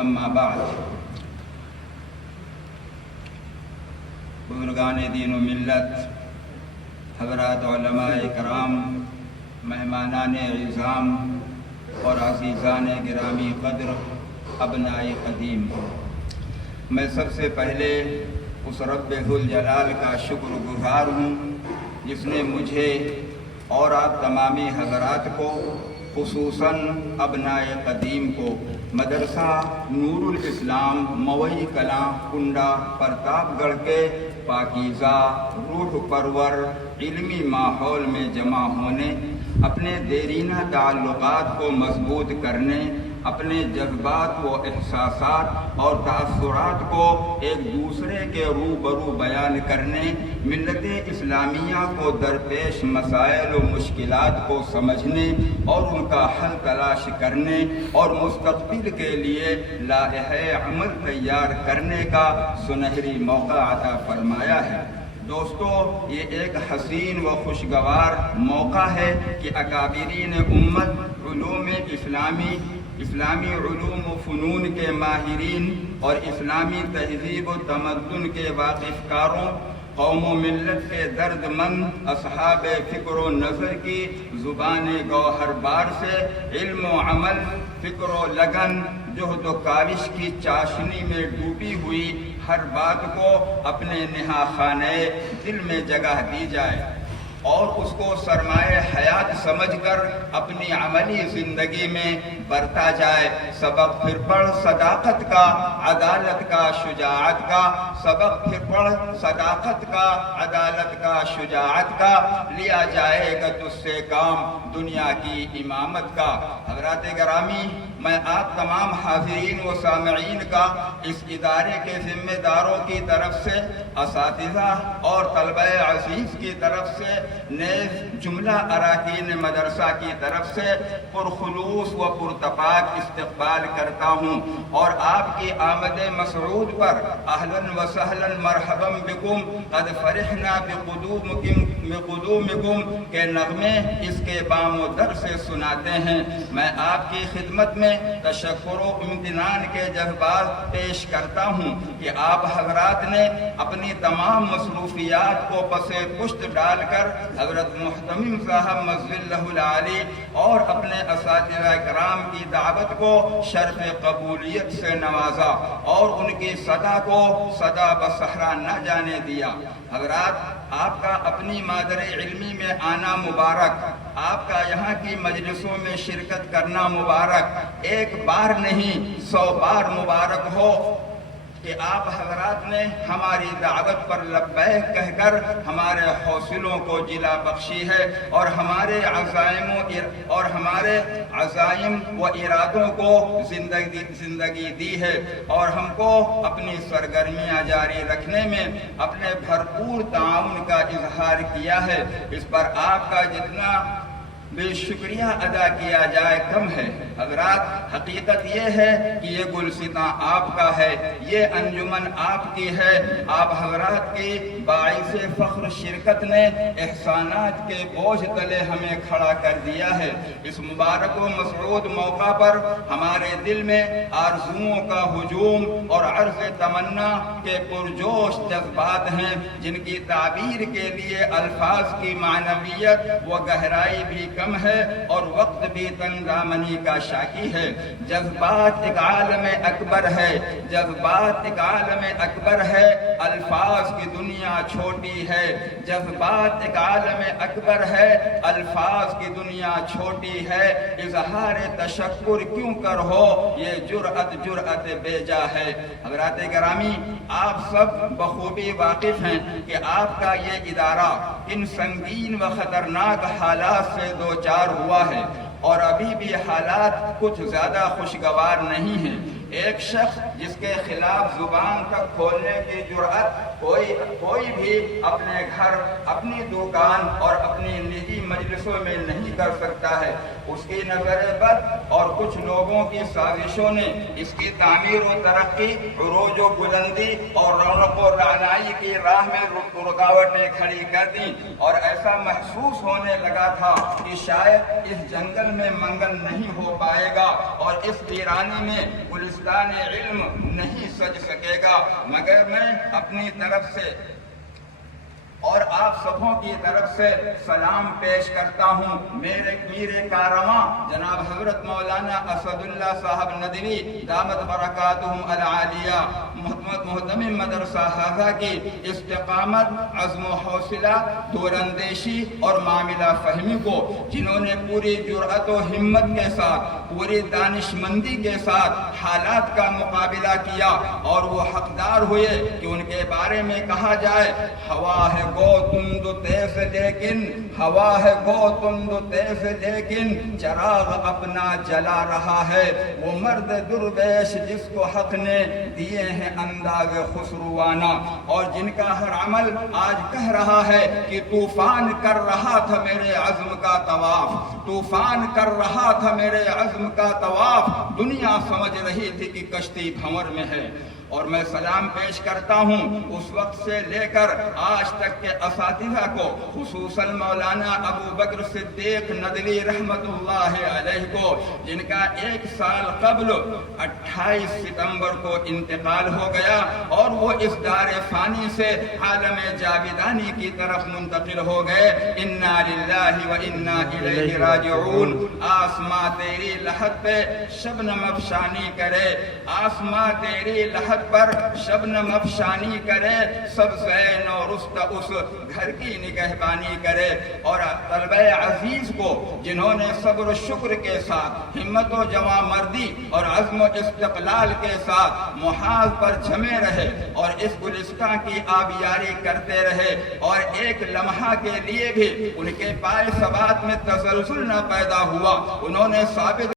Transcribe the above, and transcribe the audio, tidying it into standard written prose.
اما بعد، بزرگان دین و ملت، حضرات علماء کرام، مہمانان عظام اور عزیزان گرامی قدر، ابنائے قدیم، میں سب سے پہلے اس رب ذوالجلال کا شکر گزار ہوں جس نے مجھے اور آپ تمامی حضرات کو، خصوصاً ابنائے قدیم کو، مدرسہ نور الاسلام موئی کلاں کنڈا پرتاپ گڑھ کے پاکیزہ روح پرور علمی ماحول میں جمع ہونے، اپنے دیرینہ تعلقات کو مضبوط کرنے، اپنے جذبات و احساسات اور تاثرات کو ایک دوسرے کے روبرو بیان کرنے، ملت اسلامیہ کو درپیش مسائل و مشکلات کو سمجھنے اور ان کا حل تلاش کرنے اور مستقبل کے لیے لائحہ عمل تیار کرنے کا سنہری موقع عطا فرمایا ہے۔ دوستو، یہ ایک حسین و خوشگوار موقع ہے کہ اکابرین امت، علوم اسلامی علوم و فنون کے ماہرین اور اسلامی تہذیب و تمدن کے واقف کاروں، قوم و ملت کے درد مند اصحاب فکر و نظر کی زبان گوہر بار سے علم و عمل، فکر و لگن، جہد و کاوش کی چاشنی میں ڈوبی ہوئی ہر بات کو اپنے نہا خانہ دل میں جگہ دی جائے اور اس کو سرمایہ حیات سمجھ کر اپنی عملی زندگی میں برتا جائے۔ سبق پھر پڑھ صداقت کا، عدالت کا، شجاعت کا، سبق پھر پڑھ صداقت کا، عدالت کا، شجاعت کا، لیا جائے گا تجھ سے کام دنیا کی امامت کا۔ حضرات گرامی، میں آپ تمام حاضرین و سامعین کا اس ادارے کے ذمہ داروں کی طرف سے، اساتذہ اور طلبہ عزیز کی طرف سے، نیز جملہ اراکین مدرسہ کی طرف سے پرخلوص و پرتپاک استقبال کرتا ہوں اور آپ کی آمد مسعود پر اہلاً و سہلاً مرحبا بکم قد فرحنا بقدومکم کے نغمے اس کے بام و در سے سناتے ہیں۔ میں آپ کی خدمت میں تشکر و امتنان کے جذبات پیش کرتا ہوں کہ آپ حضرات نے اپنی تمام مصروفیات کو پس پشت ڈال کر حضرت محتمم صاحب مظل اللہ العالی اور اپنے اساتذہ کرام کی دعوت کو شرف قبولیت سے نوازا اور ان کی صدا کو صدا بصحرا نہ جانے دیا۔ حضرات، آپ کا اپنی مادر علمی میں آنا مبارک، آپ کا یہاں کی مجلسوں میں شرکت کرنا مبارک، ایک بار نہیں 100 بار مبارک ہو کہ آپ حضرات نے ہماری دعوت پر لبیک کہہ کر ہمارے حوصلوں کو جلا بخشی ہے اور ہمارے عزائم و ارادوں کو زندگی دی ہے اور ہم کو اپنی سرگرمیاں جاری رکھنے میں اپنے بھرپور تعاون کا اظہار کیا ہے۔ اس پر آپ کا جتنا بے شکریہ ادا کیا جائے کم ہے۔ حضرات، حقیقت یہ ہے کہ یہ گلستاں آپ کا ہے، یہ انجمن آپ کی ہے۔ آپ حضرات کی باعث فخر شرکت نے احسانات کے بوجھ تلے ہمیں کھڑا کر دیا ہے۔ اس مبارک و مسعود موقع پر ہمارے دل میں آرزوؤں کا ہجوم اور عرض تمنا کے پرجوش جذبات ہیں جن کی تعبیر کے لیے الفاظ کی معنویت و گہرائی بھی کم ہے اور وقت بھی تنگ دامنی کا شاکی ہے۔ جذبات ایک عالم اکبر ہے، جذبات ایک عالم اکبر ہے، الفاظ کی دنیا چھوٹی ہے۔ جذبات ایک عالم اکبر ہے، الفاظ کی دنیا چھوٹی ہے۔ اظہار تشکر کیوں کر ہو، یہ جرأت بے جا ہے۔ حضرات گرامی، آپ سب بخوبی واقف ہیں کہ آپ کا یہ ادارہ ان سنگین و خطرناک حالات سے دوچار ہوا ہے اور ابھی بھی حالات کچھ زیادہ خوشگوار نہیں ہیں۔ ایک شخص جس کے خلاف زبان تک کھولنے کی جرأت کوئی بھی اپنے گھر، اپنی دکان اور اپنی نجی مجلسوں میں نہیں کر سکتا ہے۔ اس کی نظر بد اور کچھ لوگوں کی سازشوں نے اس کی تعمیر و ترقی، عروج و بلندی اور رونق و رعنائی کی راہ میں رکاوٹیں کھڑی کر دیں، اور ایسا محسوس ہونے لگا تھا کہ شاید اس جنگل میں منگل نہیں ہو پائے گا اور اس ویرانے میں گلستان علم نہیں سج سکے گا۔ مگر میں اپنی طرف سے اور آپ سبوں کی طرف سے سلام پیش کرتا ہوں میرے پیر کارواں جناب حضرت مولانا اسد اللہ صاحب ندوی دامت برکاتہم العالیہ محتمم مدرسہ حاضہ کی استقامت، عزم و حوصلہ، دوراندیشی اور معاملہ فہمی کو، جنہوں نے پوری جرأت و ہمت کے ساتھ، پوری دانشمندی کے ساتھ حالات کا مقابلہ کیا اور وہ حقدار ہوئے کہ ان کے بارے میں کہا جائے ہوا ہے گو تند تیز لیکن، ہوا ہے گو تند تیز لیکن چراغ اپنا جلا رہا ہے، وہ مرد درویش جس کو حق نے دیے ہیں انداز خسروانہ، اور جن کا ہر عمل آج کہہ رہا ہے کہ طوفان کر رہا تھا میرے عزم کا طواف، طوفان کر رہا تھا میرے عزم کا طواف، دنیا سمجھ رہی تھی کہ کشتی بھنور میں ہے۔ اور میں سلام پیش کرتا ہوں اس وقت سے لے کر آج تک کے اساتذہ کو، خصوصاً مولانا ابو بکر صدیق ندوی رحمت اللہ علیہ کو، جن کا 1 سال قبل 28 ستمبر کو انتقال ہو گیا اور وہ اس دار فانی سے عالم جاودانی کی طرف منتقل ہو گئے۔ انا للہ و انا الیہ راجعون۔ آسماں تیری لحد پہ شبنم افشانی کرے، آسماں تیری لحد پر شبنم افشانی کرے، سب زین و رست اس گھر کی نگہبانی کرے، اور طلبہ عزیز کو جنہوں نے صبر و شکر کے ساتھ، ہمت و جوانمردی اور عزم و استقلال کے ساتھ محاذ پر جمے رہے اور اس گلستان کی آبیاری کرتے رہے، اور ایک لمحہ کے لیے بھی ان کے پائے ثبات میں تزلزل نہ پیدا ہوا، انہوں نے ثابت